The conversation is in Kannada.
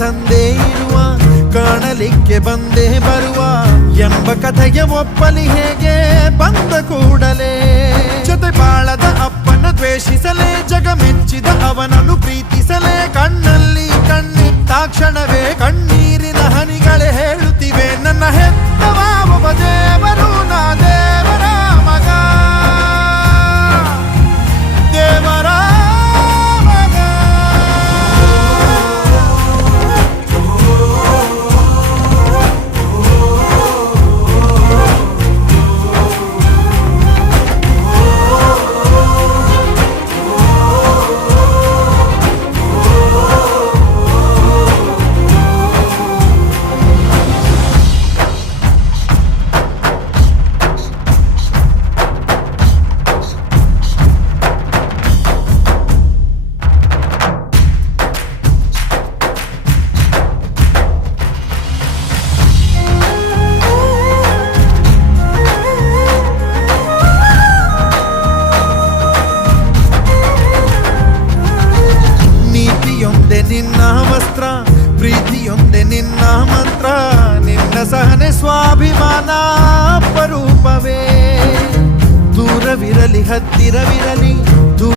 ತಂದೆ ಇರುವ, ಕಾಣಲಿಕ್ಕೆ ಬಂದೇ ಬರುವ ಎಂಬ ಕಥೆಯ ಒಪ್ಪಲಿ ಹೇಗೆ ಬಂದ ಕೂಡಲೇ. ಜೊತೆ ಬಾಳದ ಅಪ್ಪನ ದ್ವೇಷಿಸಲೇ, ಜಗ ಮೆಚ್ಚಿದ ಅವನನ್ನು ಪ್ರೀತಿಸಲೇ. ಕಣ್ಣಲ್ಲಿ ಕಣ್ಣಿಟ್ಟಾಕ್ಷಣವೇ ಕಣ್ಣೀರಿನ ಹನಿಗಳೇ ಹೇಳುತ್ತಿವೆ, ನನ್ನ ಹೆತ್ತವ ಒಬ್ಬ ದೇವರು, ನಾ ದೇವರ ಮಗ, ದೇವರ ಮಗ. ನಿನ್ನ ವಸ್ತ್ರ, ಪ್ರೀತಿಯೊಂದೆ ನಿನ್ನ ಮಂತ್ರ, ನಿನ್ನ ಸಹನೆ ಸ್ವಾಭಿಮಾನ ಅಪರೂಪವೇ. ದೂರವಿರಲಿ ಹತ್ತಿರವಿರಲಿ